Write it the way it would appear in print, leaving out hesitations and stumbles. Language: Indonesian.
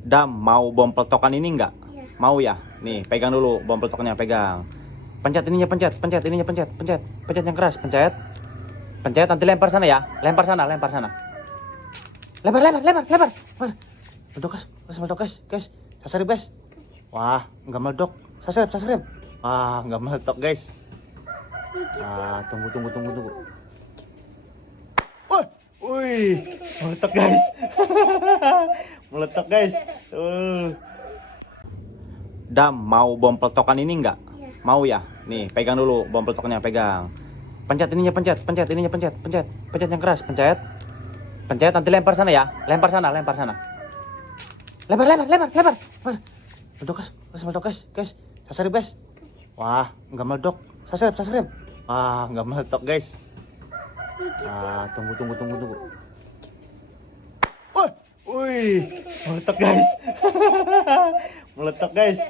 Dam, mau bom peletokan ini enggak? Iya. Mau ya? Nih, pegang dulu bom peletoknya, pegang. Pencet ininya, pencet ininya, pencet. Pencet yang keras, pencet. Pencet, nanti lempar sana ya. Lempar sana. Lempar. Meledak, guys. Sasarin, guys. Wah, enggak meledak. Sasarin. Wah, enggak meledak, guys. Ah, tunggu. Wih, meledak, guys. Meledak, guys. Dam, mau bom peletokan ini enggak? Iya. Mau ya? Nih, pegang dulu bom peletoknya, pegang. Pencet ininya, pencet. Pencet yang keras, pencet. Pencet, nanti lempar sana ya. Lempar sana. Lempar. Meledak, guys. Sasarin, guys. Wah, enggak meledak. Sasarin. Wah, enggak meledak, guys. Ah, tunggu. Wih, meledak, guys. Meledak, guys.